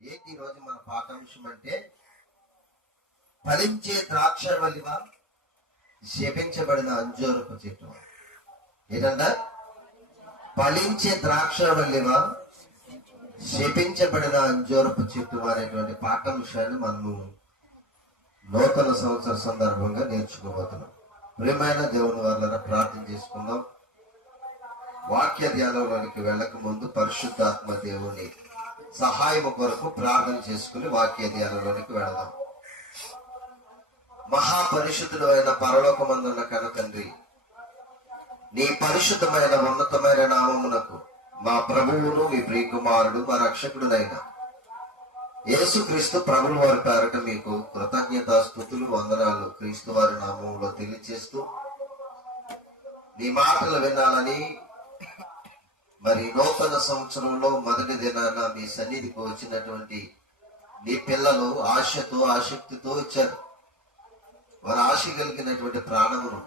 ఏంటి ఈరోజు మన పాఠాంశం అంటే, ఫలించే ద్రాక్షవల్లివా, శపించబడిన అంజూరపు చెట్టు. ఏంటంటే ఫలించే ద్రాక్షవల్లివా, శపించబడిన అంజూరపు చెట్టు అనేటువంటి పాఠాంశాన్ని మనము నూతన సంవత్సర సందర్భంగా నేర్చుకోబోతున్నాం. ప్రియమైన దేవుని వల్ల ప్రార్థన చేసుకుందాం. వాక్య ధ్యానంలోనికి వెళ్ళక ముందు పరిశుద్ధాత్మ దేవుని సహాయం కొరకు ప్రార్థన చేసుకుని వాక్య ధ్యానంలోనికి వెళదాం. మహాపరిశుద్ధుడు అయిన పరలోకమందున్న కన్న తండ్రి, నీ పరిశుద్ధమైన ఉన్నతమైన నామమునకు మా ప్రభువును మీ ప్రియకుమారుడు మా రక్షకుడునైన యేసుక్రీస్తు ప్రభుల వారి పేరట మీకు కృతజ్ఞతాస్తుతులు వందనాలు క్రీస్తు వారి నామంలో తెలియజేస్తూ, నీ మాటలు వినాలని మరి నూతన సంవత్సరంలో మొదటి దినాన మీ సన్నిధికి వచ్చినటువంటి నీ పిల్లలు ఆశతో ఆసక్తితో వచ్చారు. వారి ఆశ కలిగినటువంటి ప్రాణమును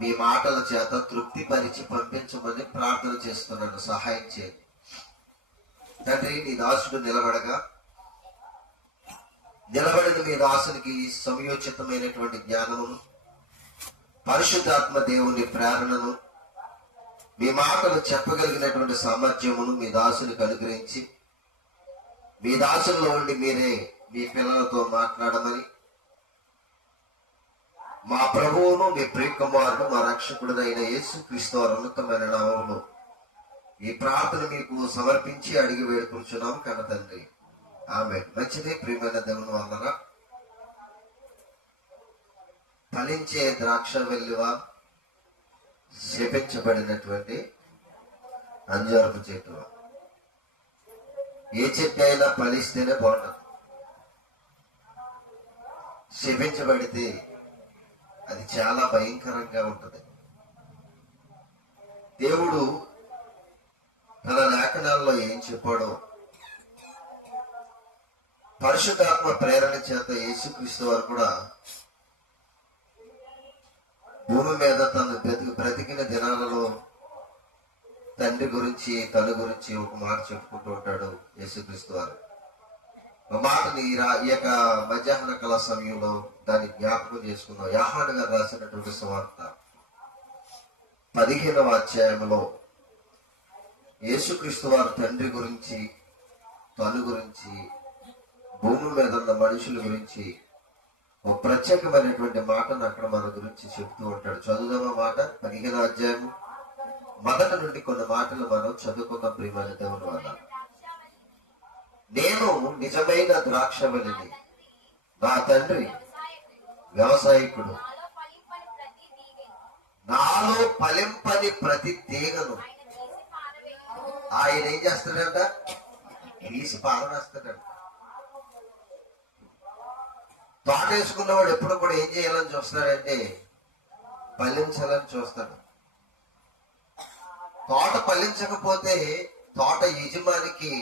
మీ మాటల చేత తృప్తిపరిచి పంపించమని ప్రార్థన చేస్తున్నాను. సహాయం చేయండి తండ్రి. నీ దాసుడు నిలబడిన మీ దాసునికి సమయోచితమైనటువంటి జ్ఞానమును, పరిశుద్ధాత్మ దేవుని ప్రేరణను, మీ మాటలు చెప్పగలిగినటువంటి సామర్థ్యమును మీ దాసునికి అనుగ్రహించి, మీ దాసుల్లో ఉండి మీరే మీ పిల్లలతో మాట్లాడమని మా ప్రభువును మీ ప్రియకుమారుడు మా రక్షకుడునైన యేసుక్రీస్తు వారి ఉన్నతమైన నామములో ఈ ప్రార్థన మీకు సమర్పించి అడిగి వేడుకుంటున్నాం కన్న తండ్రి, ఆమె. మంచిది. ప్రియమైన దేవుని వలన ఫలించే ద్రాక్షవల్లివా, శపించబడినటువంటి అంజూరపు చెట్టు. ఏ చెట్టు అయినా ఫలిస్తేనే బాగుంటుంది. శపించబడితే అది చాలా భయంకరంగా ఉంటుంది. దేవుడు తన లేఖనాల్లో ఏం చెప్పాడో, పరిశుద్ధాత్మ ప్రేరణ చేత యేసుక్రీస్తు వారు కూడా భూమి మీద తను బ్రతికిన దినాలలో తండ్రి గురించి తన గురించి ఒక మాట చెప్పుకుంటూ ఉంటాడు యేసుక్రీస్తు వారు. ఒక మాటని ఈ యొక్క మధ్యాహ్న కాల సమయంలో దాన్ని జ్ఞాపకం చేసుకుందాం. యోహాను గారు రాసినటువంటి సువార్త 15వ అధ్యాయంలో యేసుక్రీస్తు వారు తండ్రి గురించి, తను గురించి, భూమి మీద ఉన్న మనుషుల గురించి ఒక ప్రత్యేకమైనటువంటి మాటను అక్కడ మన గురించి చెప్తూ ఉంటాడు. చదువుదామా మాట. 15వ అధ్యాయము మొదటి నుండి కొన్ని మాటలు మనం చదువుకున్న ప్రియమైన దేవుని వల్ల. నేను నిజమైన ద్రాక్షవల్లిని, నా తండ్రి వ్యవసాయకుడు. నాలో ఫలింపని ప్రతి తీగను ఆయన ఏం చేస్తాడంట? తీసి పారవేస్తాడంట. తోట వేసుకున్నవాడు ఎప్పుడు కూడా ఏం చేయాలని చూస్తాడంటే ఫలించాలని చూస్తాడు. తోట ఫలించకపోతే తోట యజమానికి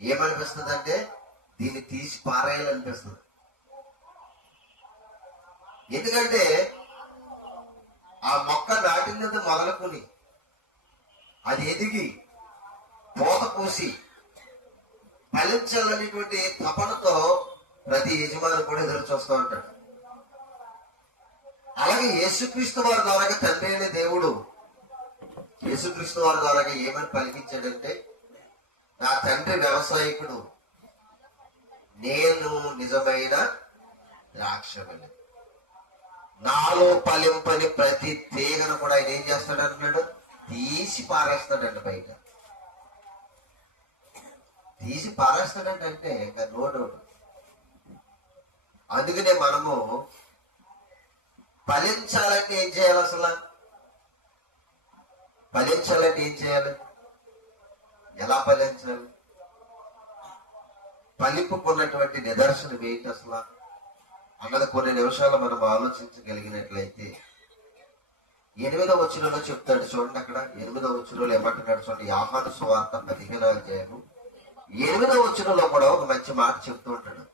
ఏమనిపిస్తుంది అంటే దీన్ని తీసి పారేయాలనిపిస్తుంది. ఎందుకంటే ఆ మొక్క నాటినది మొదలుకొని అది ఎదిగి పూత పూసి ఫలించాలనేటువంటి తపనతో ప్రతి యజమాని కూడా ఎదురు చూస్తూ ఉంటాడు. అలాగే యేసుక్రీస్తు వారి ద్వారా తండ్రి అనే దేవుడు యేసుక్రీస్తు వారి ద్వారా ఏమని పలికించాడంటే, నా తండ్రి వ్యవసాయకుడు, నేను నిజమైన ద్రాక్షవల్లి. నాలో ఫలింపని ప్రతి తీగను కూడా ఆయన ఏం చేస్తాడు అంటున్నాడు? తీసి పారేస్తాడంట. బయట తీసి పారేస్తాడంటే ఇంకా నో డౌట్. అందుకనే మనము ఫలించాలంటే ఏం చేయాలి? అసలు ఫలించాలంటే ఏం చేయాలి? ఎలా ఫలించాలి? ఫలింపుకున్నటువంటి నిదర్శనం ఏంటి అసలు అన్నది కొన్ని నిమిషాలు మనం ఆలోచించగలిగినట్లయితే 8వ వచనంలో చెప్తాడు. చూడండి, అక్కడ 8వ వచనంలో ఏమంటున్నాడు చూడండి. యోహాను సువార్త 15వ అధ్యాయము 8వ వచనంలో కూడా ఒక మంచి మాట చెప్తూ ఉంటాడు.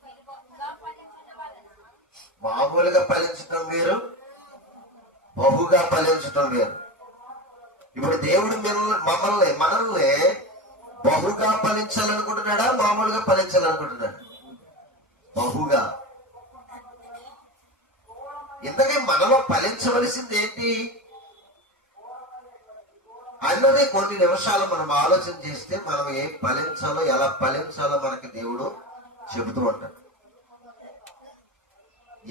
మామూలుగా ఫలించటం వేరు, బహుగా ఫలించటం వేరు. ఇప్పుడు దేవుడు మనల్ని బహుగా ఫలించాలనుకుంటున్నాడా, ఫలించాలనుకుంటున్నాడు? బహుగా. ఇంతకీ మనలో ఫలించవలసింది ఏంటి అన్నది కొన్ని నిమిషాలు మనం ఆలోచన చేస్తే మనం ఏం ఫలించాలో, ఎలా ఫలించాలో మనకి దేవుడు చెబుతూ ఉంటాడు.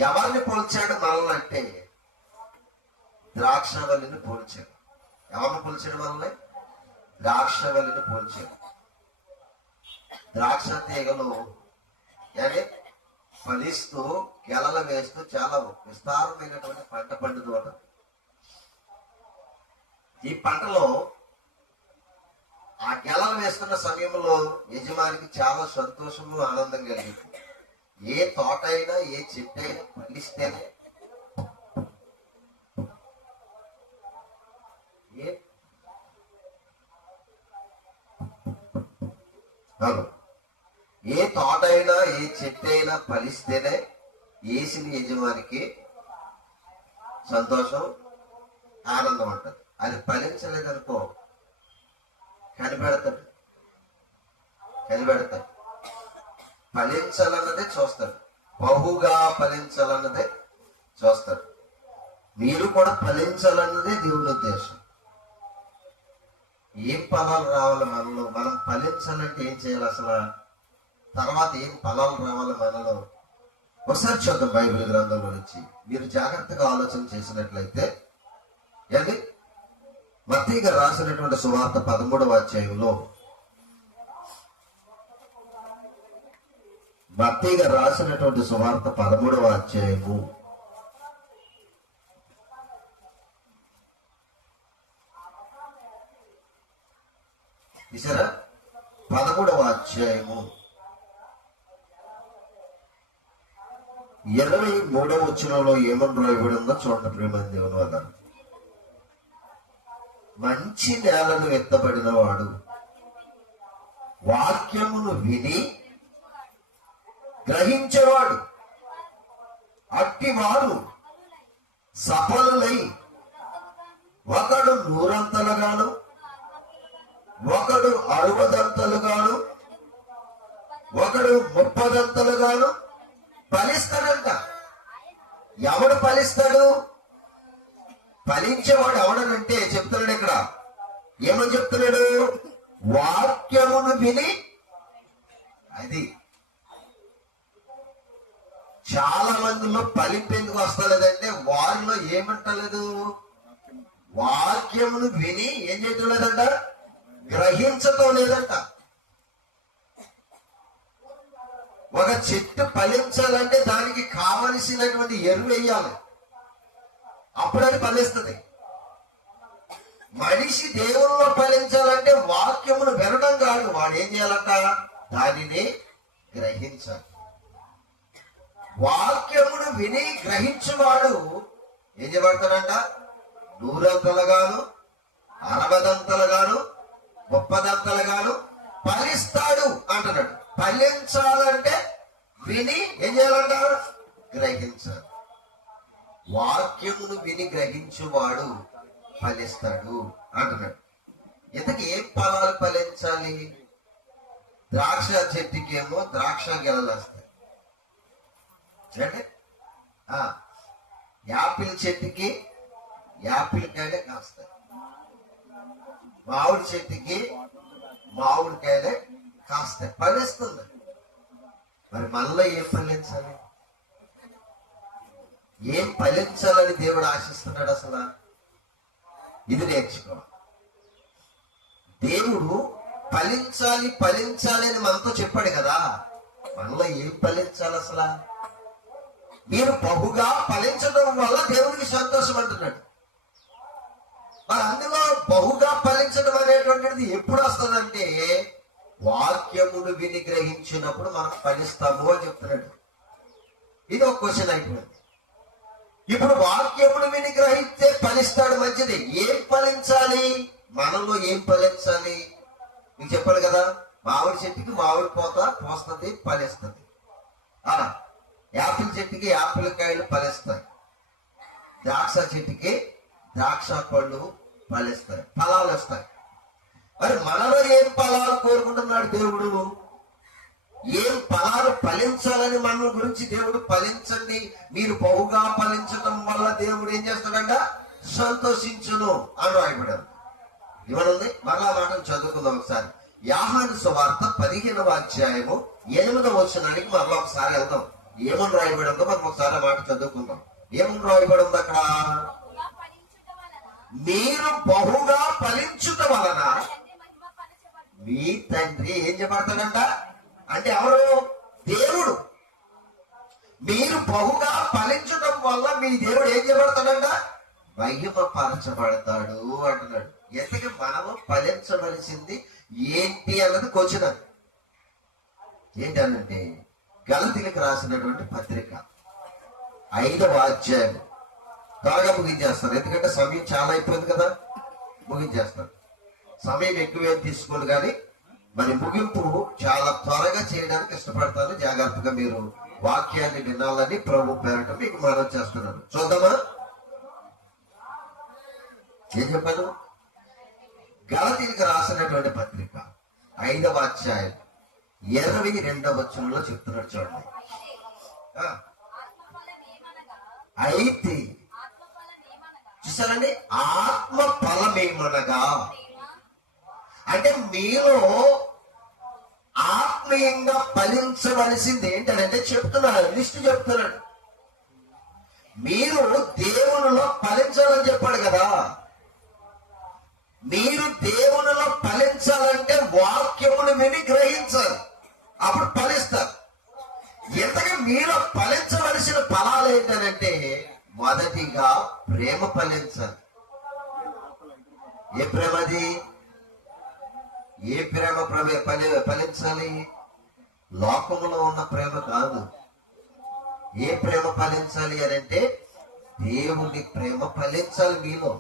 ఎవరిని పోల్చాడు మనల్ని అంటే ద్రాక్షవల్లిని పోల్చాడు. ఎవరిని పోల్చాడు మనల్ని? ద్రాక్షవల్లిని పోల్చాడు. ద్రాక్ష తీగలు అంటే ఫలిస్తూ గెలలు వేస్తూ చాలా విస్తారమైనటువంటి పంట పండుతూ ఉంటుంది. ఈ పంటలో ఆ గెలలు వేస్తున్న సమయంలో యజమానికి చాలా సంతోషము, ఆనందం కలిగింది. ఏ తోట అయినా, ఏ చెట్టు అయినా పండిస్తేనే ఏ తోట అయినా, ఏ చెట్టు అయినా ఫలిస్తేనే వేసిన యజమానికి సంతోషం, ఆనందం ఉంటుంది. అది ఫలించలేదనుకో కనిపెడతాడు. ఫలించాలన్నదే చూస్తాడు. బహుగా ఫలించాలన్నదే చూస్తాడు. మీరు కూడా ఫలించాలన్నదే దేవుని ఉద్దేశం. ఏం ఫలాలు రావాలి మనలో? మనం ఫలించాలంటే ఏం చేయాలి అసలు? తర్వాత ఏం ఫలాలు రావాలి మనలో? ఒకసారి చూద్దాం బైబిల్ గ్రంథంలో నుంచి. మీరు జాగ్రత్తగా ఆలోచన చేసినట్లయితే ఏంటి మత్తయి గారు రాసినటువంటి సువార్త 13వ అధ్యాయంలో, మత్తయి గారు రాసినటువంటి సువార్త 13వ అధ్యాయము చూసారా? 13వ అధ్యాయము 23వ వచనంలో ఏమని రాయబడి ఉందో చూడండి ప్రియమైన దేవుని వల్ల. మంచి నేలను ఎత్తబడిన వాడు వాక్యమును విని గ్రహించేవాడు, అట్టివాడు సఫలులై ఒకడు 100 ఒకడు 60 ఒకడు 30 ఫలిస్తాడంట. ఎవడు ఫలిస్తాడు? ఫలించేవాడు ఎవడనంటే చెప్తున్నాడు ఇక్కడ. ఏమని చెప్తున్నాడు? వాక్యమును విని. అది చాలా మందిలో ఫలింపేందుకు వస్తలేదంటే వారిలో ఏమంటలేదు? వాక్యమును విని ఏం చేయటం లేదంట? గ్రహించటం లేదంట. ఒక చెట్టు ఫలించాలంటే దానికి కావలసినటువంటి ఎరువు వేయాలి, అప్పుడు అది ఫలిస్తుంది. మనిషి దేవుల్లో ఫలించాలంటే వాక్యమును వినడం కాదు, వాడు ఏం చేయాలంట? దానిని గ్రహించాలి. వాక్యమును విని గ్రహించువాడు ఏం చేయబడతాడంట? 100 60 30 ఫలిస్తాడు అంటున్నాడు. ఫలించాలంటే విని ఏం చేయాలంట? గ్రహించాలి. వాక్యమును విని గ్రహించువాడు ఫలిస్తాడు అంటున్నాడు. ఇంతకీ ఏం ఫలాలు ఫలించాలి? ద్రాక్ష చెట్టుకేమో ద్రాక్ష గెలలు వస్తాయి. యాపిల్ చెట్టుకి యాపిల్ కాయలే కాస్తాయి. మామిడి చెట్టుకి మామిడికాయలే కాస్తాయి. ఫలిస్తుంది. మరి మనలో ఏం ఫలించాలి? ఏం ఫలించాలని దేవుడు ఆశిస్తున్నాడు అసలు? ఇది నేర్చుకోవాలి. దేవుడు ఫలించాలి అని మనతో చెప్పాడు కదా. మనలో ఏం ఫలించాలి అసలు? మీరు బహుగా ఫలించడం వల్ల దేవుడికి సంతోషం అంటున్నాడు. మరి అందులో బహుగా ఫలించడం అనేటువంటిది ఎప్పుడు వస్తుందంటే వాక్యమును విని గ్రహించినప్పుడు మనం ఫలిస్తాము అని చెప్తున్నాడు. ఇది ఒక క్వశ్చన్ అయిపోయింది. ఇప్పుడు వాక్యమును విని గ్రహిస్తే ఫలిస్తాడు, మంచిది. ఏం ఫలించాలి? మనలో ఏం ఫలించాలి? మీకు చెప్పాలి కదా. మామిడి చెట్టుకి మామిడి పోస్తుంది, ఫలిస్తుంది. యాపిల్ చెట్టుకి యాపిల్ కాయలు ఫలిస్తాయి. ద్రాక్ష చెట్టుకి ద్రాక్ష పళ్ళు ఫలిస్తాయి, ఫలాలు వస్తాయి. మరి మనలో ఏం ఫలాలు కోరుకుంటున్నాడు దేవుడు? ఏం ఫలాలు ఫలించాలని మన గురించి దేవుడు ఫలించండి, మీరు బహుగా ఫలించడం వల్ల దేవుడు ఏం చేస్తాడంట, సంతోషించును అని రాయబడారు. ఏమనుంది? మరలా మాటలు చదువుకుందాం ఒకసారి. యోహాను సువార్త 15వ అధ్యాయము 8వ వచనానికి మరలా ఒకసారి వెళ్దాం. ఏమని రాయబడి ఉందో మనం ఒకసారి మాట చదువుకుందాం. ఏమని రాయబడి ఉంది అక్కడ? మీరు బహుగా ఫలించుట వలన మీ తండ్రి ఏం చెప్పడతాడంట అంటే, ఎవరు? దేవుడు. మీరు బహుగా ఫలించడం వల్ల మీ దేవుడు ఏం చేయబడతాడంట, మహిమపరచబడతాడు అంటున్నాడు. ఎందుకు మనము ఫలించవలసింది ఏంటి అన్నది క్వశ్చన్. ఏంటనంటే గలతీలకు రాసినటువంటి పత్రిక 5వ అధ్యాయం. త్వరగా ముగించేస్తాను, ఎందుకంటే సమయం చాలా అయిపోయింది కదా, ముగించేస్తాను. సమయం ఎక్కువేం తీసుకోండి, కానీ మరి ముగింపు చాలా త్వరగా చేయడానికి ఇష్టపడతాను. జాగ్రత్తగా మీరు వాక్యాన్ని వినాలని ప్రభు పేరట మీకు మనం చేస్తున్నాను. చూద్దామా? ఏం చెప్పాను? గలతీలకు రాసినటువంటి పత్రిక 5వ అధ్యాయం 22వ వచనంలో చెప్తున్నాడు. చూడండి. అయితే చూసారండి, ఆత్మ ఫలమేమనగా అంటే మీలో ఆత్మీయంగా ఫలించవలసింది ఏంటంటే చెప్తున్నాడు, లిస్ట్ చెప్తున్నాడు. మీరు దేవునిలో ఫలించాలని చెప్పాడు కదా. మీరు దేవునిలో ఫలించాలంటే వాక్యమును విని గ్రహించాలి, అప్పుడు ఫలిస్తారు. ఎంతగా మీలో ఫలించవలసిన ఫలాలు ఏంటంటే, మొదటిగా ప్రేమ ఫలించాలి. ఏ ప్రేమది? ఏ ప్రేమ ఫలించాలి? లోకములో ఉన్న ప్రేమ కాదు. ఏ ప్రేమ ఫలించాలి అని అంటే, దేవుని ప్రేమ ఫలించాలి మీలో.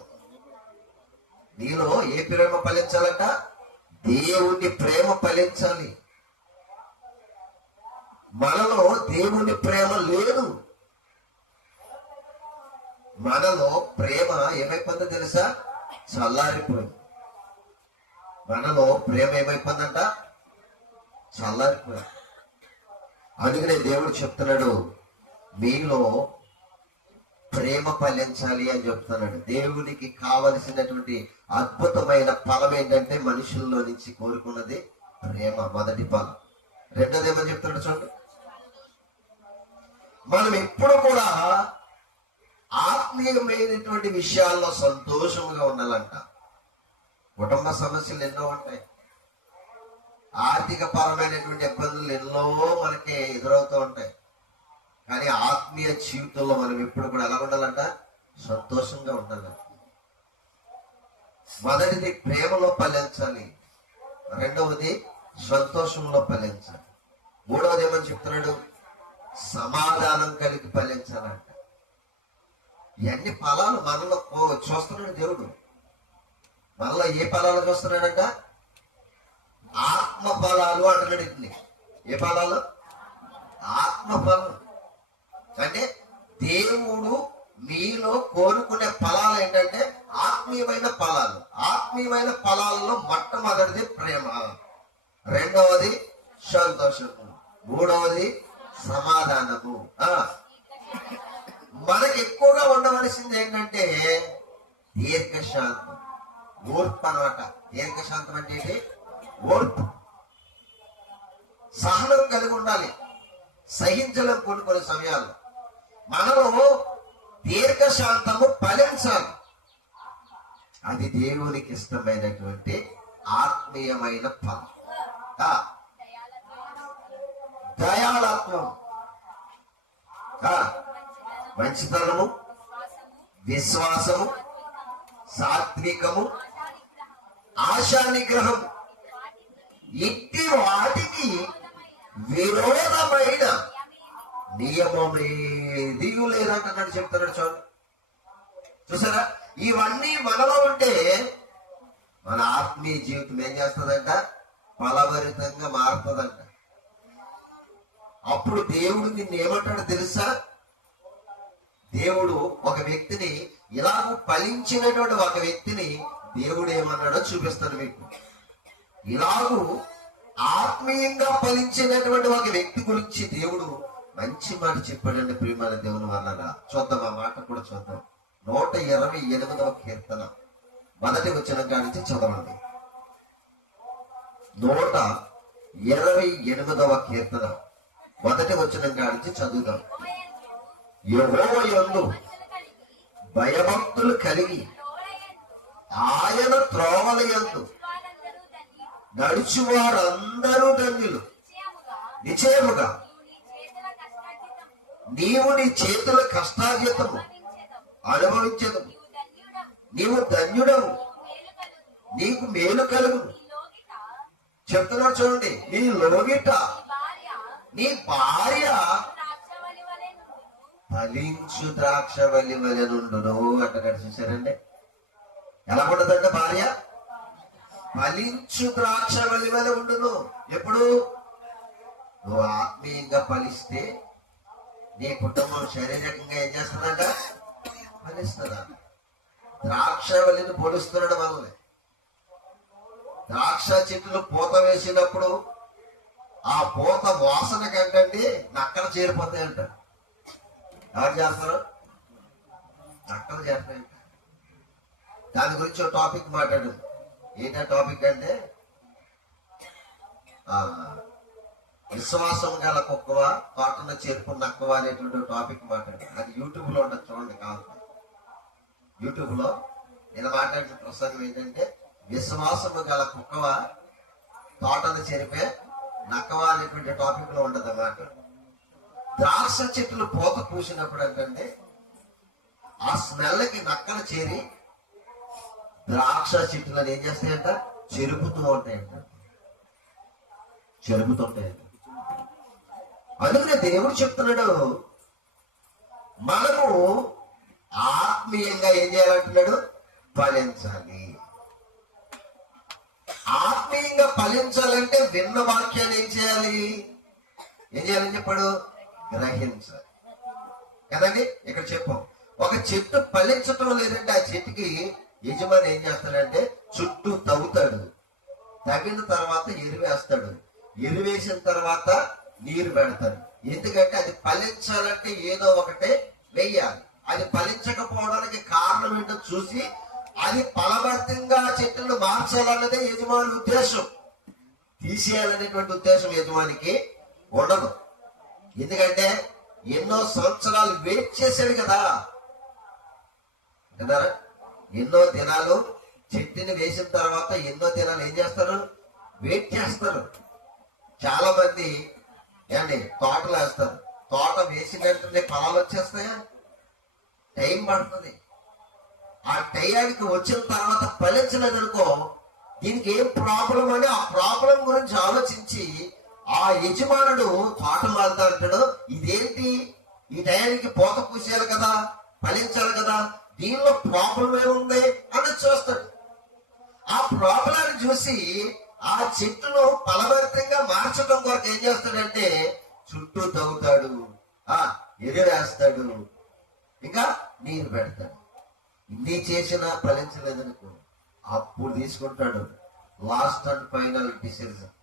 నీలో ఏ ప్రేమ ఫలించాలంట? దేవుని ప్రేమ ఫలించాలి. మనలో దేవుని ప్రేమ లేదు. మనలో ప్రేమ ఏమైపోయిందో తెలుసా? చల్లారిపోయింది. మనలో ప్రేమ ఏమైపోయిందంట? చల్లారిపోయింది. అందుకనే దేవుడు చెప్తున్నాడు, మీలో ప్రేమ ఫలించాలి అని చెప్తున్నాడు. దేవునికి కావలసినటువంటి అద్భుతమైన ఫలం ఏంటంటే, మనుషుల్లో నుంచి కోరుకున్నది ప్రేమ, మొదటి ఫలం. రెండోది ఏమని చెప్తున్నాడు చూడండి, మనం ఎప్పుడు కూడా ఆత్మీయమైనటువంటి విషయాల్లో సంతోషంగా ఉండాలంట. కుటుంబ సమస్యలు ఎన్నో ఉంటాయి, ఆర్థిక పరమైనటువంటి ఇబ్బందులు ఎన్నో మనకి ఎదురవుతూ ఉంటాయి. కానీ ఆత్మీయ జీవితంలో మనం ఎప్పుడు కూడా ఎలా ఉండాలంట? సంతోషంగా ఉండాలంట. మొదటిది ప్రేమలో ఫలించాలి, రెండవది సంతోషంలో ఫలించాలి, మూడవది ఏమని చెప్తున్నాడు? సమాధానం కలిగి ఫలించాలంట. ఇవన్నీ ఫలాలు మనలో చూస్తున్నాడు దేవుడు. మనలో ఏ ఫలాలు చూస్తున్నాడంట? ఆత్మ ఫలాలు అంటున్నాడు. ఇన్ని ఏ ఫలాలు? ఆత్మ ఫలం. అంటే దేవుడు మీలో కోరుకునే ఫలాలు ఏంటంటే ఆత్మీయమైన ఫలాలు. ఆత్మీయమైన ఫలాలలో మొట్టమొదటిది ప్రేమ, రెండవది సంతోషము, మూడవది సమాధానము. మనకి ఎక్కువగా ఉండవలసింది ఏంటంటే దీర్ఘశాంతం, ఓర్పు అన్నమాట. దీర్ఘశాంతం అంటే ఏంటి? ఓర్పు. సహనం కలిగి ఉండాలి, సహించలేం కొన్ని సమయాల్లో. మనము దీర్ఘశాంతము ఫలించాలి. అది దేవునికి ఇష్టమైనటువంటి ఆత్మీయమైన ఫలం. దయాళత్వం, మంచితనము, విశ్వాసము, సాత్వికము, ఆశానిగ్రహం, ఇట్టి వాటికి విరోధమైన నియమమేది లేదంటున్నాడు చెప్తున్నాడు. చూడండి, చూసారా? ఇవన్నీ మనలో ఉంటే మన ఆత్మీయ జీవితం ఏం చేస్తుందంట? ఫలభరితంగా మారుతుందంట. అప్పుడు దేవుడు నిన్ను ఏమంటాడు తెలుసా? దేవుడు ఒక వ్యక్తిని, ఇలాగ ఫలించినటువంటి ఒక వ్యక్తిని దేవుడు ఏమన్నాడో చూపిస్తాను మీకు. ఇలాగూ ఆత్మీయంగా ఫలించినటువంటి ఒక వ్యక్తి గురించి దేవుడు మంచి మాట చెప్పాడండి. ప్రియమైన దేవుని వల్ల చూద్దాం, ఆ మాట కూడా చూద్దాం. 128వ కీర్తన మొదటి వచనం కాడి నుంచి చదవండి. 128వ కీర్తన మొదటి వచనం కాడి నుంచి చదువుదాం. యెహోవా యందు భయభక్తులు కలిగి ఆయన త్రోవల యందు నడుచు వారందరూ ధన్యులు. నిశ్చయముగా నీవు నీ చేతుల కష్టార్జితము అనుభవించదు. నీవు ధన్యుడవు, నీకు మేలు కలుగు. చెప్తున్నా చూడండి, నీ లోగిట నీ భార్య ఫలించు ద్రాక్షవల్లి వలె నుండును అంటారు. చూసారండి, ఎలా ఉండదంటే భార్య ఫలించు ద్రాక్షవల్లి వలె ఉండును. ఎప్పుడు నువ్వు ఆత్మీయంగా ఫలిస్తే నీ కుటుంబం శారీరకంగా ఏం చేస్తుందంట? ఫలిస్తుందా? ద్రాక్షవల్లిని పొడుస్తున్నాడు మనల్ని. ద్రాక్ష చెట్లు పూత వేసినప్పుడు ఆ పూత వాసన కంటే నక్కలు చేరిపోతాయంట. ఎవరు చేస్తారు? నక్కలు చేస్తాయంట. దాని గురించి ఒక టాపిక్ మాట్లాడు. ఏంటా టాపిక్ అంటే విశ్వాసం గల కుక్కవ తోటన చేరుకున్న నక్కవ అనేటువంటి టాపిక్ మాట్లాడు. అది యూట్యూబ్ లో ఉండదు, చూడండి. కావాలి యూట్యూబ్ లో నేను మాట్లాడిన ప్రసంగం ఏంటంటే విశ్వాసము గల కుక్కవ తోటను చెరిపే నక్కవ అనేటువంటి టాపిక్ లో ఉండదు అన్నమాట. ద్రాక్ష చెట్లు పూత పూసినప్పుడు అంటే ఆ స్మెల్కి నక్కలు చేరి ద్రాక్ష చెట్లను ఏం చేస్తాయంట? చెరుపుతూ ఉంటాయంట, చెరుపుతుంటాయంట. అందుకనే దేవుడు చెప్తున్నాడు, మనము ఆత్మీయంగా ఏం చేయాలంటున్నాడు? ఫలించాలి. ఆత్మీయంగా ఫలించాలంటే విన్న వాక్యాన్ని ఏం చేయాలి? ఏం చేయాలని చెప్పాడు? గ్రహించాలి కదండి. ఇక్కడ చెప్పాం, ఒక చెట్టు ఫలించటం లేదంటే ఆ చెట్టుకి యజమాని ఏం చేస్తాడంటే చుట్టూ తవ్వుతాడు. తవ్విన తర్వాత ఎరువేస్తాడు. ఎరువేసిన తర్వాత నీరు పెడతాడు. ఎందుకంటే అది ఫలించాలంటే ఏదో ఒకటే వెయ్యాలి. అది ఫలించకపోవడానికి కారణం ఏంటో చూసి అది ఫలభరితంగా చెట్టును మార్చాలన్నదే యజమాని ఉద్దేశం. తీసేయాలనేటువంటి ఉద్దేశం యజమానికి ఉండదు. ఎందుకంటే ఎన్నో సంవత్సరాలు వెయిట్ చేశాడు కదా. ఎన్నో దినాలు చెట్టుని వేసిన తర్వాత ఎన్నో దినాలు ఏం చేస్తారు? వెయిట్ చేస్తారు. చాలా మంది ఏమండి తోటలు వేస్తారు. తోట వేసిన వెంటనే ఫలాలు వచ్చేస్తాయా? టైం పడుతుంది. ఆ టైంకి వచ్చిన తర్వాత ఫలించలేదనుకో, దీనికి ఏం ప్రాబ్లం అని ఆ ప్రాబ్లం గురించి ఆలోచించి ఆ యజమానుడు తోటలు వెళ్తాడు. ఇదేంటి, ఈ టయానికి పూత పూసేయాలి కదా, ఫలించాలి కదా, దీనిలో ప్రాబ్లం ఏముంది అని చూస్తాడు. ఆ ప్రాబ్లాన్ని చూసి ఆ చెట్టును ఫలభరితంగా మార్చడం కొరకు ఏం చేస్తాడంటే చుట్టూ తవ్వుతాడు, ఎరువేస్తాడు, ఇంకా నీరు పెడతాడు. ఇన్ని చేసినా ఫలించలేదనుకో, అప్పుడు తీసుకుంటాడు లాస్ట్ అండ్ ఫైనల్ డిసిజన్.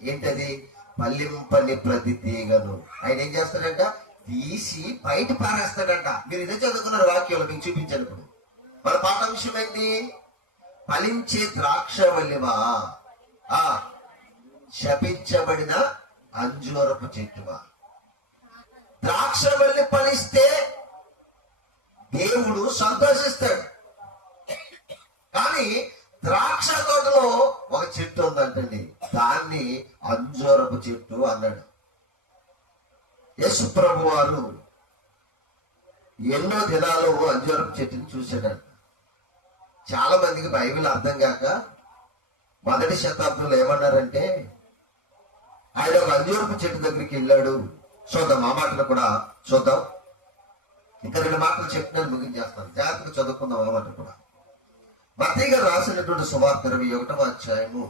ఏంటది? పల్లింపని ప్రతి తీగను ఆయన ఏం చేస్తాడంట? తీసి బయట పారేస్తాడంట. మీరు ఇదే చదువుకున్నారు వాక్యంలో, మీకు చూపించాను. ఇప్పుడు మన పాఠాంశం ఏంటి? ఫలించే ద్రాక్షవల్లివా, శపించబడిన అంజూరపు చెట్టువా. ద్రాక్షవల్లి ఫలిస్తే దేవుడు సంతోషిస్తాడు. కానీ ద్రాక్ష తోటలో ఒక చెట్టు ఉందంటండి, దాన్ని అంజూరపు చెట్టు అన్నాడు. యేసు ప్రభు వారు ఎన్నో దినాలు అంజూరపు చెట్టుని చూశాడంట. చాలా మందికి బైబిల్ అర్థం కాక మొదటి శతాబ్దంలో ఏమన్నారంటే ఆయన ఒక అంజూరపు చెట్టు దగ్గరికి వెళ్ళాడు. చూద్దాం, ఆ మాటలు కూడా చూద్దాం. ఇంకా 2 మాటలు చెప్తున్నాను, ముగించేస్తాను. జాగ్రత్తగా చదువుకుందాం ఆ మాట కూడా. మత్తయి గారు రాసినటువంటి సువార్త 21వ అధ్యాయము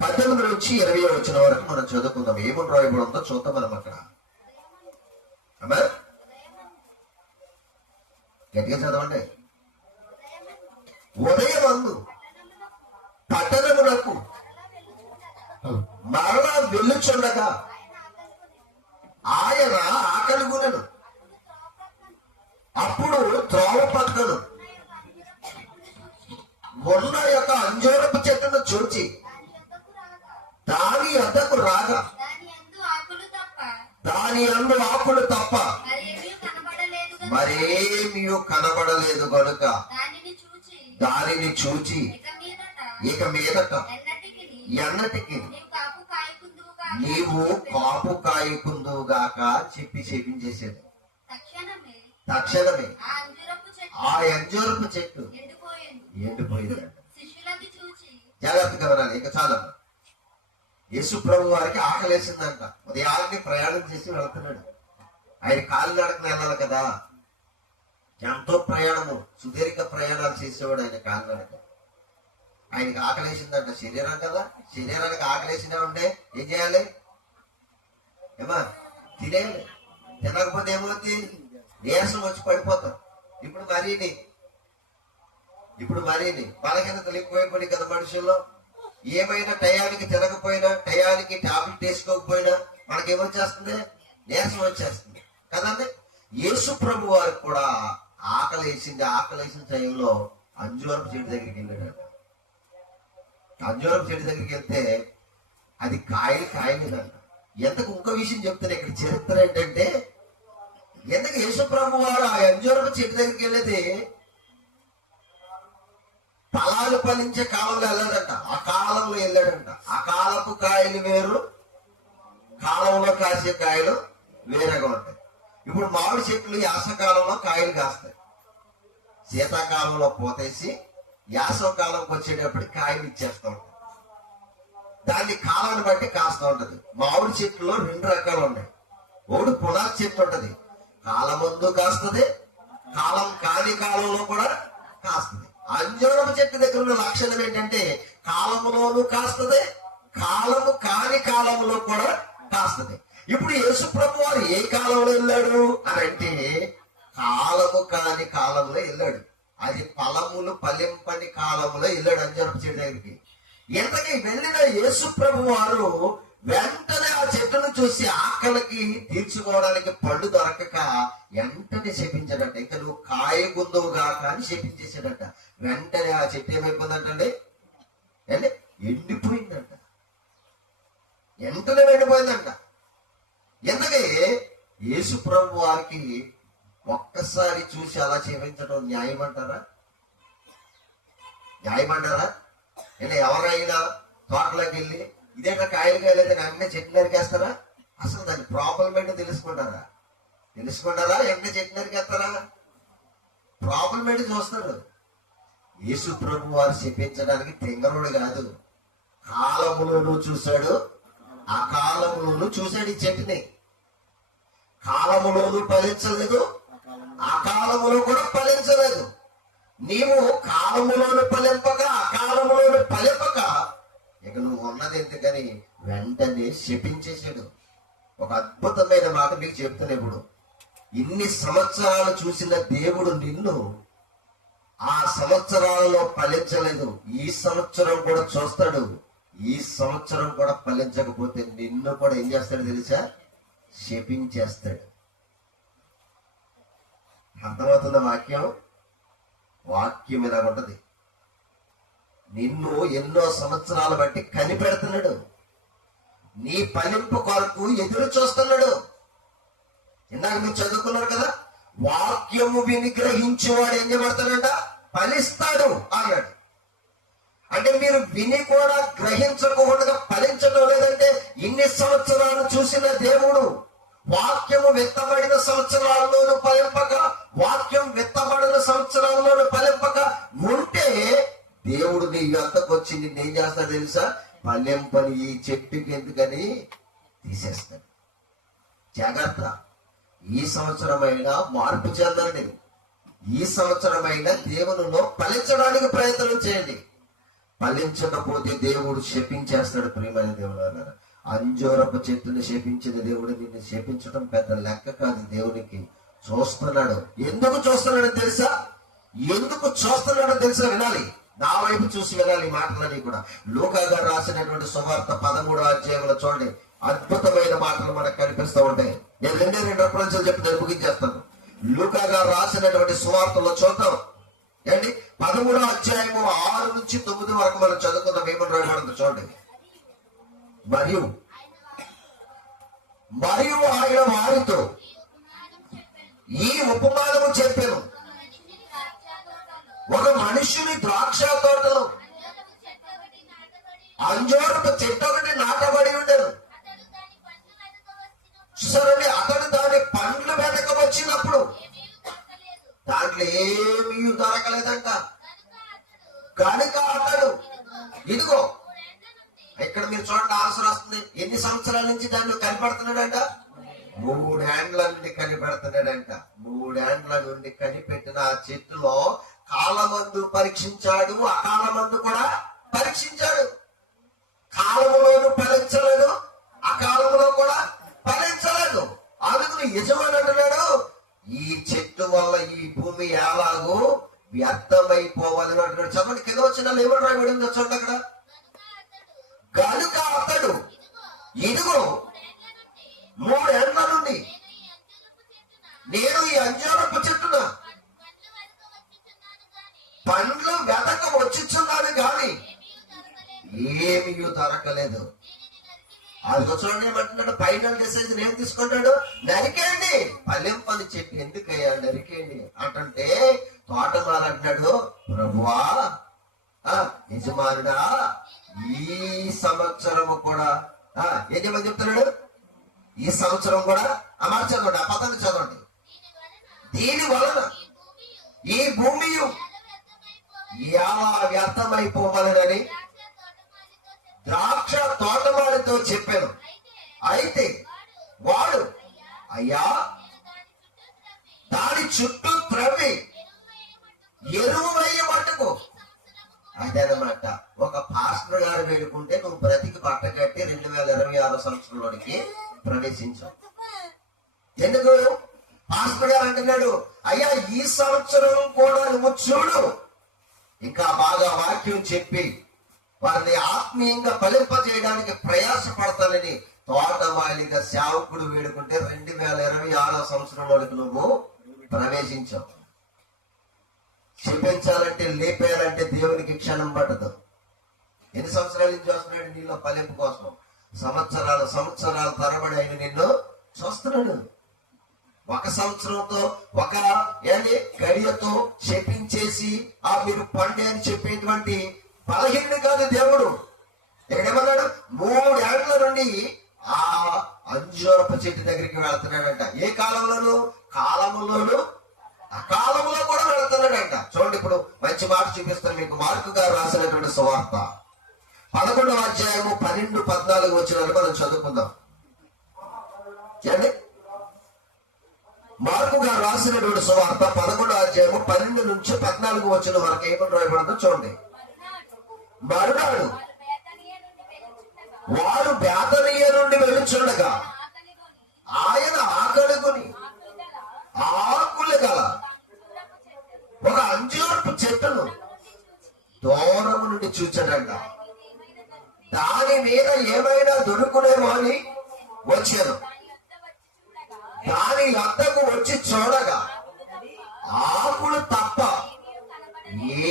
18 నుంచి 20 వచ్చిన వరకు మనం చదువుకుందాం. ఏమని రాయబడి ఉందో చూద్దాం మనం అక్కడ. గట్టిగా చదవండి. ఉదయమందు పట్టణమునకు మరలా వెళ్ళుచుండగా ఆయన ఆకలి గునెను. అప్పుడు త్రోవ పక్కను ఉన్న యొక్క అంజూరపు చెట్టును చూచి దాని వద్దకు రాగా దాని అందు ఆకులు తప్ప మరేమీ కనబడలేదు కనుక దానిని చూచి ఇక మీదట ఎన్నటికి నీవు కాపు కాయకుందువుగాక చెప్పి చెప్పించేసాడు. తక్షణమే ఆ అంజూరపు చెట్టు ఎండిపోయిందంట. జాగ్రత్తగా వినాలి. ఇక చాలా యేసు ప్రభు వారికి ఆకలేసిందంట. ఉదయాన్నే ప్రయాణం చేసి వెళ్తున్నాడు. ఆయన కాలినడకన వెళ్ళాలి కదా, ఎంతో ప్రయాణము, సుదీర్ఘ ప్రయాణాలు చేసేవాడు ఆయన కాలినడక. ఆయనకి ఆకలేసిందంట. శరీరం కదా, శరీరానికి ఆకలేసినా ఉంటే ఏం చేయాలి? ఏమా తినేయాలి. తినకపోతే ఏమవుతుంది? నీరసం వచ్చి పడిపోతాం. ఇప్పుడు మరీని బలహీనతలు ఎక్కువైపోయి కదా మనుషుల్లో. ఏమైనా టయానికి తినకపోయినా, టయానికి టాబ్లెట్ వేసుకోకపోయినా మనకేమొచ్చేస్తుంది? నీరసం వచ్చేస్తుంది కదండి. యేసు ప్రభు వారికి కూడా ఆకలేసిన టైంలో అంజూరపు చెట్టు దగ్గరికి వెళ్ళాడు. అంజూరపు చెట్టు దగ్గరికి వెళ్తే అది కాయలేదంట. ఎంతకు ఇంకో విషయం చెప్తాను ఇక్కడ. చరిత్ర ఏంటంటే, ఎందుకు యేసు ప్రభు వారు ఆ అంజూరపు చెట్టు దగ్గరికి వెళ్ళేది ఫలాలు ఫలించే కాలంలో వెళ్ళాడంట. ఆ కాలంలో వెళ్ళాడంట. ఆ కాలపు కాయలు వేరు, కాలంలో కాసే కాయలు వేరేగా ఉంటాయి. ఇప్పుడు మామిడి చెట్లు యాసకాలంలో కాయలు కాస్తాయి, శీతాకాలంలో పోతేసి యాసవకాలంకి వచ్చేటప్పుడు కాయలు ఇచ్చేస్తూ ఉంటాయి. దాన్ని కాలాన్ని బట్టి కాస్తూ ఉంటది. మామిడి చెట్లు 2 రకాలు ఉన్నాయి. ఒకటి పునాది చెట్టు ఉంటది, కాలమందు కాస్తుంది, కాలం కాని కాలంలో కూడా కాస్తుంది. అంజూరపు చెట్టు దగ్గర ఉన్న లక్షణం ఏంటంటే, కాలములోనూ కాస్తుంది, కాలము కాని కాలంలో కూడా కాస్తుంది. ఇప్పుడు యేసు ప్రభు వారు ఏ కాలంలో వెళ్ళాడు అని అంటే, కాలము కాని కాలంలో వెళ్ళాడు. అది ఫలములు ఫలింపని కాలంలో వెళ్ళాడు అంజూరపు చెట్టు దగ్గరికి. ఎంతకీ వెళ్ళిన యేసు ప్రభు వారు వెంటనే ఆ చెట్టును చూసి ఆకలికి తీర్చుకోవడానికి పళ్ళు దొరకక వెంటనే శపించాడంట. ఇంకా నువ్వు కాయ గుందువుగా కానీ శపించేసాడంట. వెంటనే ఆ చెట్టు ఏమైపోయిందంటే ఎండిపోయిందంట. వెంటనే ఎండిపోయిందంట. ఎందుకే యేసు ప్రభు వారికి ఒక్కసారి చూసి అలా చేపించడం న్యాయమంటారా? ఎవరైనా తోటలోకి వెళ్ళి ఇదేంటో కాయలు కాయలేదని వెంటనే చెట్టు నరికేస్తారా? అసలు దాని ప్రాబ్లం ఏంటో తెలుసుకుంటారా? వెంటనే చెట్టు నరికేస్తారా? ప్రాబ్లం ఏంటో చూస్తారు. యేసు ప్రభు వారు చెప్పించడానికి తెంగరుడు కాదు. కాలములోనూ చూశాడు, అకాలములోనూ చూశాడు. ఈ చెట్టుని కాలములోనూ ఫలించలేదు, అకాలములో కూడా ఫలించలేదు. నీవు కాలములోను ఫలింపక అకాలములోను ఫలింపక ఇక నువ్వు ఉన్నది ఎందుకని వెంటనే శపించేశాడు. ఒక అద్భుతమైన మాట మీకు చెప్తాను. ఇప్పుడు ఇన్ని సంవత్సరాలు చూసిన దేవుడు నిన్ను ఆ సంవత్సరాలలో ఫలించలేదు, ఈ సంవత్సరం కూడా చూస్తాడు. ఈ సంవత్సరం కూడా ఫలించకపోతే నిన్ను కూడా ఏం చేస్తాడు తెలుసా? శపించేస్తాడు. అర్థమవుతున్న వాక్యం ఇలా ఉంటది. నిన్ను ఎన్నో సంవత్సరాలు బట్టి కనిపెడుతున్నాడు, నీ ఫలింపు కొరకు ఎదురు చూస్తున్నాడు. ఇందాక మీరు చదువుకున్నారు కదా, వాక్యము విని గ్రహించేవాడు ఏం చేయబడతాడంట? ఫలిస్తాడు అన్నాడు. అంటే మీరు విని కూడా గ్రహించకుండా ఫలించడం లేదంటే, ఇన్ని సంవత్సరాలు చూసిన దేవుడు వాక్యము విత్తబడిన సంవత్సరాల్లోనూ ఫలింపక, వాక్యం విత్తబడిన సంవత్సరాల్లోనూ ఫలింపక ఉంటే దేవుడు నీ యొక్కకు వచ్చి నిన్నేం చేస్తాడు తెలుసా? ఫలింపని ఈ చెట్టుకి ఎందుకని తీసేస్తాడు. జాగ్రత్త. ఈ సంవత్సరమైనా మార్పు చెందండి. ఈ సంవత్సరమైనా దేవునిలో ఫలించడానికి ప్రయత్నం చేయండి. ఫలించకపోతే దేవుడు శపించేస్తాడు. ప్రియమైన దేవుడు, అంజూరపు చెట్టుని శపించిన దేవుడు నిన్ను శపించడం పెద్ద లెక్క కాదు. దేవునికి చూస్తున్నాడు. ఎందుకు చూస్తున్నాడో తెలుసా? వినాలి. నా వైపు చూసి వినాలి ఈ మాటలన్నీ కూడా. లూకా గారు రాసినటువంటి సువార్త 13వ అధ్యాయంలో చూడండి, అద్భుతమైన మాటలు మనకు కనిపిస్తూ ఉంటాయి. నేను రెండు రెఫరెన్సులు చెప్పి నేను ముగించేస్తాను. లూకా గారు రాసినటువంటి సువార్తలో చూద్దాం ఏంటి, 13వ అధ్యాయము 6 నుంచి 9 వరకు మనం చదువుకుందాం. ఏమని రాయబడింది చూడండి. మరియు ఆయన వారితో ఈ ఉపమానము చెప్పాను. ఒక మనుష్యుని ద్రాక్ష తోటలో అంజూరపు చెట్టు ఒకటి నాటబడి ఉండేది. చూసారండి, అతడు దాని పండ్లు వెనక వచ్చినప్పుడు దాంట్లో ఏమీ దొరకలేదంట. కనుక అతడు, ఇదిగో ఇక్కడ మీరు చూడండి ఆన్సర్ వస్తుంది. ఎన్ని సంవత్సరాల నుంచి దాన్ని కనిపెడుతున్నాడంట? 3 ఏండ్ల నుండి కనిపెడుతున్నాడంట. 3 ఏండ్ల నుండి కనిపెట్టిన ఆ చెట్టులో కాలమందు పరీక్షించాడు, అకాలమందు కూడా పరీక్షించాడు. కాలములోను ఫలించలేదు, అకాలంలో కూడా ఫలించలేదు. అందుకు యజమాని అంటున్నాడు, ఈ చెట్టు వల్ల ఈ భూమి ఎలాగూ వ్యర్థమైపోవాలని అంటున్నాడు. చెప్పండి, కింద వచ్చిన ఏమని రాయబడిందో చూడండి అక్కడ. కనుక అతడు, ఇదిగో 3 ఏండ్ల నుండి నేను ఈ అంజూరపు చెట్టున పండ్లు వెతక వచ్చిచున్నాను గాని ఏమీ దొరకలేదు. అది చూడండి ఏమంటున్నాడు, ఫైనల్ డిసిజన్ ఏం తీసుకుంటాడు? నరికేయండి. పని చెప్పి ఎందుకయ్యా నరికేయండి అంటే తోటమాలి అంటున్నాడు, ప్రభువా యజమానుడా ఈ సంవత్సరము కూడా ఏమని చెప్తున్నాడు? ఈ సంవత్సరం కూడా అమర్ చదవండి, ఆ పదాన్ని చదవండి. దీని వలన ఈ భూమి ఎలా వ్యర్థమైపోవాలని ద్రాక్ష తోటమాలితో చెప్పాను. అయితే వాడు, అయ్యా దాని చుట్టూ త్రవ్వి ఎరువు వేయ మట్టుకు. అదనమాట, ఒక పాస్టర్ గారు వేడుకుంటే నువ్వు బ్రతికి పట్టగట్టి 2026 సంవత్సరంలోనికి ప్రవేశించావు. ఎందుకు? పాస్టర్ గారు అంటున్నాడు, అయ్యా ఈ సంవత్సరం కూడా నువ్వు చూడు, ఇంకా బాగా వాక్యం చెప్పి వారిని ఆత్మీయంగా ఫలింపజేయడానికి ప్రయాసపడతానని తోటమాలిగా సేవకుడు వేడుకుంటే 2026 సంవత్సరంలోకి నువ్వు ప్రవేశించావు. క్షమించాలంటే, లేపేయాలంటే దేవునికి క్షణం పట్టదు. ఎన్ని సంవత్సరాల నుంచి చూస్తున్నాడు నీలో ఫలింపు కోసం? సంవత్సరాల తరబడి ఆయన నిన్ను చూస్తున్నాడు. ఒక సంవత్సరంతో, ఒక గడియతో చెప్పించేసి మీరు పండే అని చెప్పేటువంటి బలహీనుడు కాదు దేవుడు. ఇక్కడ ఏమన్నాడు? 3 ఏండ్ల నుండి ఆ అంజూరపు చెట్టు దగ్గరికి వెళ్తున్నాడంట. ఏ కాలంలోనూ? కాలంలోను అకాలంలో కూడా వెళ్తున్నాడంట. చూడండి, ఇప్పుడు మంచి మాట చూపిస్తాను మీకు. మార్కు గారు రాసినటువంటి సువార్త 11వ అధ్యాయము 12-14 వచనాలు మనం చదువుకుందాం. మార్కు గారు రాసినటువంటి సువార్త 11వ అధ్యాయము 12 నుంచి 14 వచనం వరకు ఏమని రాయబడిందో చూడండి. మరునాడు వారు బేతనియ నుండి వెళ్ళుచుండగా ఆయన ఆకలిగొని ఆకులు గల ఒక అంజూరపు చెట్టును దూరము నుండి చూచాడంట. దాని మీద ఏమైనా దొరుకునేమో అని వచ్చాను. దాని వద్దకు వచ్చి చూడగా ఆకులు తప్ప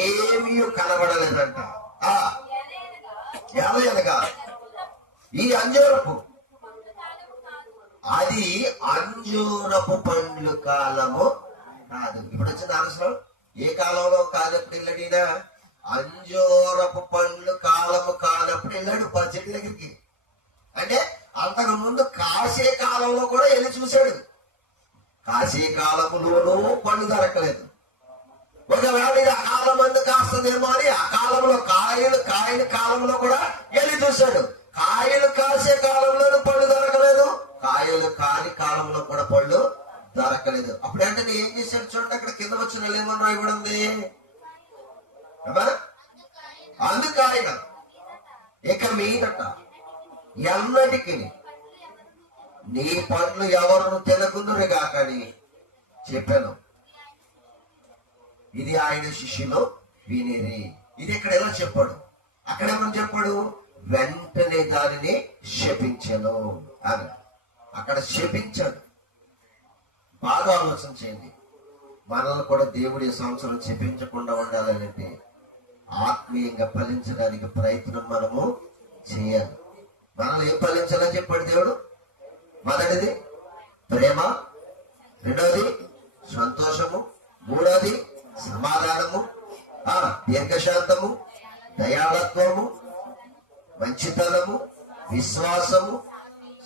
ఏమీ కనబడలేదంట. ఎలాగనగా ఈ అంజూరపు, అది అంజూరపు పండ్లు కాలము కాదు. ఇప్పుడు వచ్చిన అవసరం ఏ కాలంలో కానప్పుడు వెళ్ళడినా, అంజూరపు పండ్లు కాలము కానప్పుడు వెళ్ళాడు చెట్టు దగ్గరికి. అంటే అంతకు ముందు కాసే కాలంలో కూడా వెళ్ళి చూశాడు. కాసే కాలములోనూ పండు దొరకలేదు. ఒకవేళ ఇది అకాలం మంది కాస్తుందేమో అని ఆ కాలంలో కాయలు కాలంలో కూడా వెళ్ళి చూశాడు. కాయలు కాసే కాలంలోనూ పళ్ళు దొరకలేదు, కాయలు కాని కాలంలో కూడా పళ్ళు దొరకలేదు. అప్పుడంటే ఏం చేశాడు చూడండి, అక్కడ కింద వచ్చిన లేమని రాయబడింది. అందుకు ఆయన ఇక మీదట ఎన్నటికి నీ పండ్లు ఎవరు తినకుందురు కాకని చెప్పాను. ఇది ఆయన శిష్యులు వినేది. ఇది ఇక్కడ ఎలా చెప్పాడు, అక్కడేమని చెప్పాడు, వెంటనే దానిని శపించను అని. అక్కడ శపించాడు. బాగా ఆలోచన చేయండి. మనల్ని కూడా దేవుడి సంవత్సరం శపించకుండా ఉండాలంటే ఆత్మీయంగా ఫలించడానికి ప్రయత్నం మనము చేయాలి. మనల్ని ఏం ఫలించాలని చెప్పాడు దేవుడు? మొదటిది ప్రేమ, రెండవది సంతోషము, మూడవది సమాధానము, దీర్ఘశాంతము, దయాళత్వము, మంచితనము, విశ్వాసము,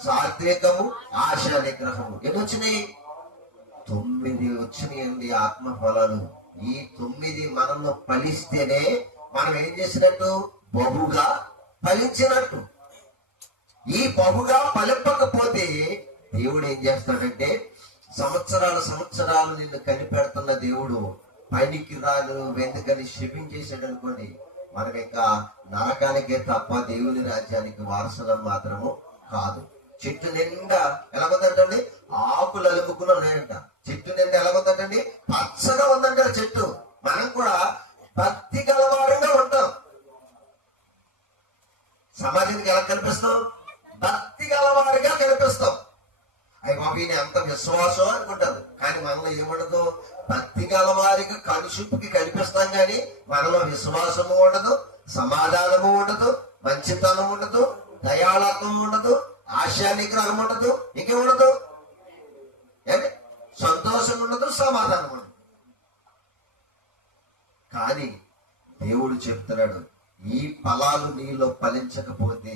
సాత్వికము, ఆశా నిగ్రహము. ఎన్ని వచ్చినాయి? 9 వచ్చినాయండి ఆత్మ ఫలాలు. ఈ 9 మనలో ఫలిస్తేనే మనం ఏం చేసినట్టు? బహుగా ఫలించినట్టు. ఈ బహుగా ఫలింపకపోతే దేవుడు ఏం చేస్తాడంటే సంవత్సరాలు నిన్ను కనిపెడుతున్న దేవుడు పనికి రాను వెందుకని శపించేసాడు అనుకోండి, మనం ఇంకా నరకానికే తప్ప దేవుని రాజ్యానికి వారసులం మాత్రము కాదు. చెట్టు నిండా ఎలాగొందంటండి? ఆకులు అలుముకుని ఉన్నాయంట. చెట్టు నిండా ఎలాగొందంటండి? పచ్చగా ఉందంట చెట్టు. మనం కూడా భక్తి గలవారంగా ఉంటాం. సమాజానికి ఎలా కనిపిస్తాం? భక్తి గలవారిగా కనిపిస్తాం. అయ్యి బాబు ఈయన ఎంత విశ్వాసం అనుకుంటారు, కానీ మనలో ఏముండదు? భక్తి గలవారిగా కనుసూపుకి కనిపిస్తాం, కానీ మనలో విశ్వాసము ఉండదు, సమాధానము ఉండదు, మంచితనం ఉండదు, దయాళత్వం ఉండదు, ఆశా నిగ్రహం ఉండదు, ఇంకేముండదు? ఏంటి? సంతోషం ఉండదు, సమాధానం ఉండదు. కానీ దేవుడు చెప్తున్నాడు, ఈ ఫలాలు నీలో ఫలించకపోతే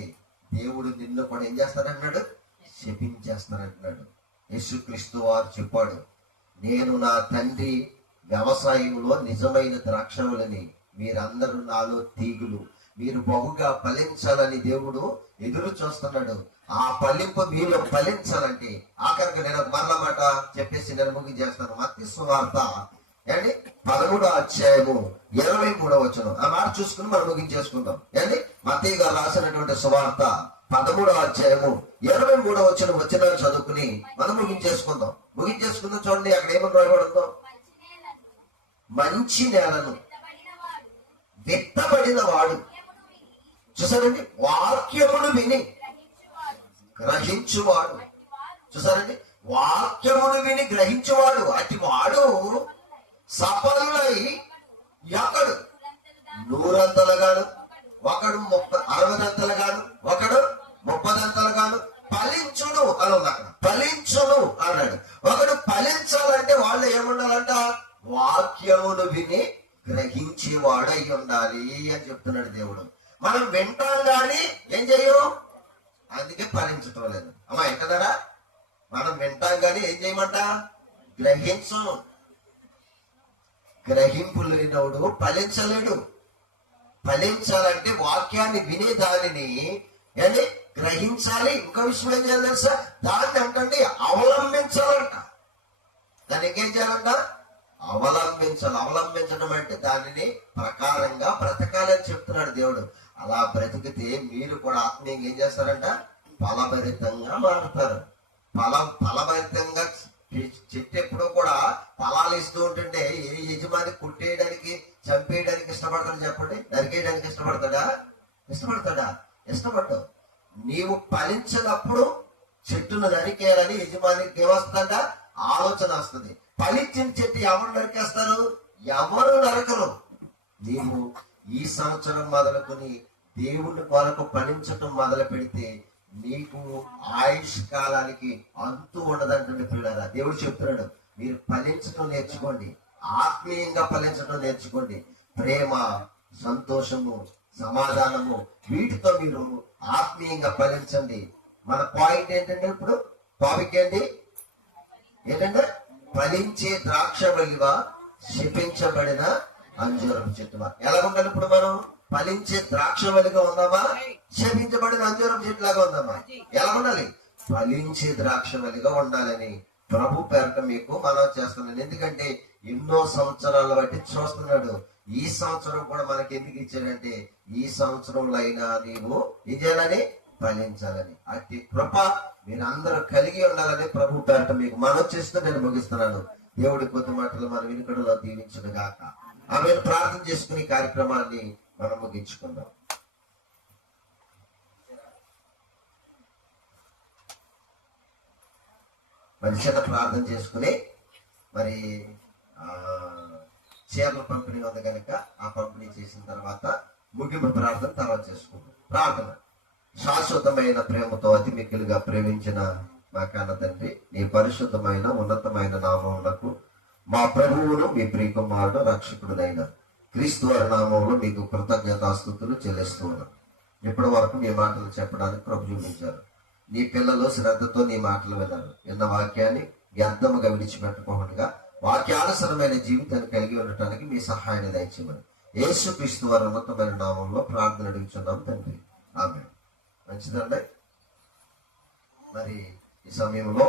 దేవుడు నిన్ను కూడా ఏం చేస్తాడంటున్నాడు? శపించేస్తానంటున్నాడు. యేసుక్రీస్తు వారు చెప్పాడు, నేను నా తండ్రి వ్యవసాయంలో నిజమైన ద్రాక్షవల్లిని, మీరందరూ నాలో తీగులు, మీరు బహుగా ఫలించాలని దేవుడు ఎదురు చూస్తున్నాడు. ఆ ఫలింపు మీలో ఫలించాలంటే ఆఖరికి నేను మరల మాట చెప్పేసి నేను ముగించేస్తాను. మత్తయి సువార్త 13వ అధ్యాయము 23వ వచనం. ఆ మాట చూసుకుని మనం ముగించేసుకుందాం. మత్తయి గారు రాసినటువంటి సువార్త 13వ అధ్యాయము 23వ వచనం చదువుకుని మనం ముగించేసుకుందాం. చూడండి, అక్కడ ఏమని రాయబడుతుందో, మంచి నేలను విత్తబడిన వాడు. చూసారండి, వాక్యమును విని గ్రహించువాడు. చూసారండి, వాక్యమును విని గ్రహించువాడు. అటు వాడు సఫలులై ఒకడు 100 ఒకడు 60 ఒకడు 30 ఫలించును అని ఉంది. అక్కడ ఫలించును అన్నాడు. ఒకడు ఫలించాలంటే వాళ్ళు ఏముండాలంట? వాక్యమును విని గ్రహించేవాడు అయి ఉండాలి అని చెప్తున్నాడు దేవుడు. మనం వింటాం కానీ ఏం చెయ్యం, అందుకే ఫలించటం లేదు. అమ్మా ఎంటదారా? మనం వింటాం కానీ ఏం చేయమంట? గ్రహించం. గ్రహింపు లేనోడు ఫలించలేడు. ఫలించాలంటే వాక్యాన్ని వినే దానిని గ్రహించాలి. ఇంకో విషయం ఏం చేయాలి తెలుసా? దాన్ని అంటండి అవలంబించాలంట. దాన్ని ఏం చేయాలంట? అవలంబించాలి. అవలంబించడం అంటే దానిని ప్రకారంగా బ్రతకాలని చెప్తున్నాడు దేవుడు. అలా బ్రతికితే మీరు కూడా ఆత్మీయంగా ఏం చేస్తారంట? ఫలభరితంగా మారుతారు. ఫలభరితంగా చెట్టు ఎప్పుడూ కూడా ఫలాలు ఇస్తూ ఉంటుంటే ఏ యజమాని కొట్టేయడానికి, చంపేయడానికి ఇష్టపడతాడు చెప్పండి? నరికేయడానికి ఇష్టపడతాడా? ఇష్టపడ్డావు. నీవు ఫలించినప్పుడు చెట్టును నరికేయాలని యజమానికి ఏమొస్తుందంట? ఆలోచన వస్తుంది. ఫలించిన చెట్టు ఎవరు నరికేస్తారు? ఎవరు నరకరు. నీవు ఈ సంవత్సరం మొదలుకొని దేవుని కొరకు ఫలించటం మొదలు పెడితే నీకు ఆయుష్ కాలానికి అంతు ఉండదంటే పిల్లరా. దేవుడు చెప్తున్నాడు, మీరు ఫలించటం నేర్చుకోండి, ఆత్మీయంగా ఫలించటం నేర్చుకోండి. ప్రేమ, సంతోషము, సమాధానము, వీటితో మీరు ఆత్మీయంగా ఫలించండి. మన పాయింట్ ఏంటంటే, ఇప్పుడు టాపిక్ ఏంటంటే ఫలించే ద్రాక్షవల్లివా, శపించబడిన అంజూరపు చెట్టువా. ఎలా ఉండాలి? ఇప్పుడు మనం ఫలించే ద్రాక్షవల్లిగా ఉందామా, శపించబడిన అంజూరపు చెట్టు లాగా ఉందామా? ఎలా ఉండాలి? ఫలించే ద్రాక్షవల్లిగా ఉండాలని ప్రభు పేరట మీకు మనం చేస్తున్నాను. ఎందుకంటే ఎన్నో సంవత్సరాల బట్టి చూస్తున్నాడు. ఈ సంవత్సరం కూడా మనకి ఎందుకు ఇచ్చాడంటే, ఈ సంవత్సరంలో అయినా నీవు ఏం చేయాలని? ఫలించాలని. అట్టి కృప మీరందరూ కలిగి ఉండాలని ప్రభు పేరట మీకు మనం చేస్తూ నేను ముగిస్తున్నాను. దేవుడి కొద్ది మాటలు మన వినికడలో దీవించును గాక. ఆమె ప్రార్థన చేసుకుని కార్యక్రమాన్ని మనం ముగించుకుందాం. మరి చిన్న ప్రార్థన చేసుకుని మరి చీరల పంపిణీ ఉంది కనుక ఆ పంపిణీ చేసిన తర్వాత ముగింపు ప్రార్థన తర్వాత చేసుకుందాం. ప్రార్థన. శాశ్వతమైన ప్రేమతో అతి మిక్కిలుగా ప్రేమించిన మా కన్న తండ్రి, నీ పరిశుద్ధమైన ఉన్నతమైన నామమునకు మా ప్రభువును మీ ప్రియకుమారుడు రక్షకుడునైన క్రీస్తు వారి నామంలో మీకు కృతజ్ఞతాస్తుతులు చెల్లిస్తూ ఉన్నాం. ఇప్పటి వరకు మీ మాటలు చెప్పడానికి ప్రభు చూపించారు. నీ పిల్లలు శ్రద్ధతో నీ మాటలు విన్నారు. విన్న వాక్యాన్ని వ్యర్థముగా విడిచిపెట్టకుండా వాక్యానుసరమైన జీవితాన్ని కలిగి ఉండటానికి మీ సహాయాన్ని దయచేయమని యేసు క్రీస్తు వారి ఉన్నతమైన నామంలో ప్రార్థన అడుగుతున్నాం తండ్రి. ఆమేన్. మంచిదండి. మరి ఈ సమయంలో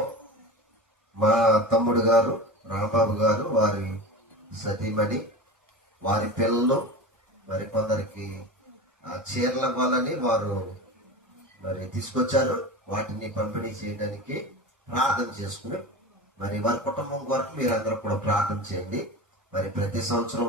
మా తమ్ముడు గారు రాంబాబు గారు, వారి సతీమణి, వారి పిల్లలు మరి కొందరికి చీరలు ఇవ్వాలని వారు మరి తీసుకొచ్చారు. వాటిని పంపిణీ చేయడానికి ప్రార్థన చేసుకుని మరి వారి కుటుంబం కొరకు మీరందరూ కూడా ప్రార్థన చేయండి. మరి ప్రతి సంవత్సరం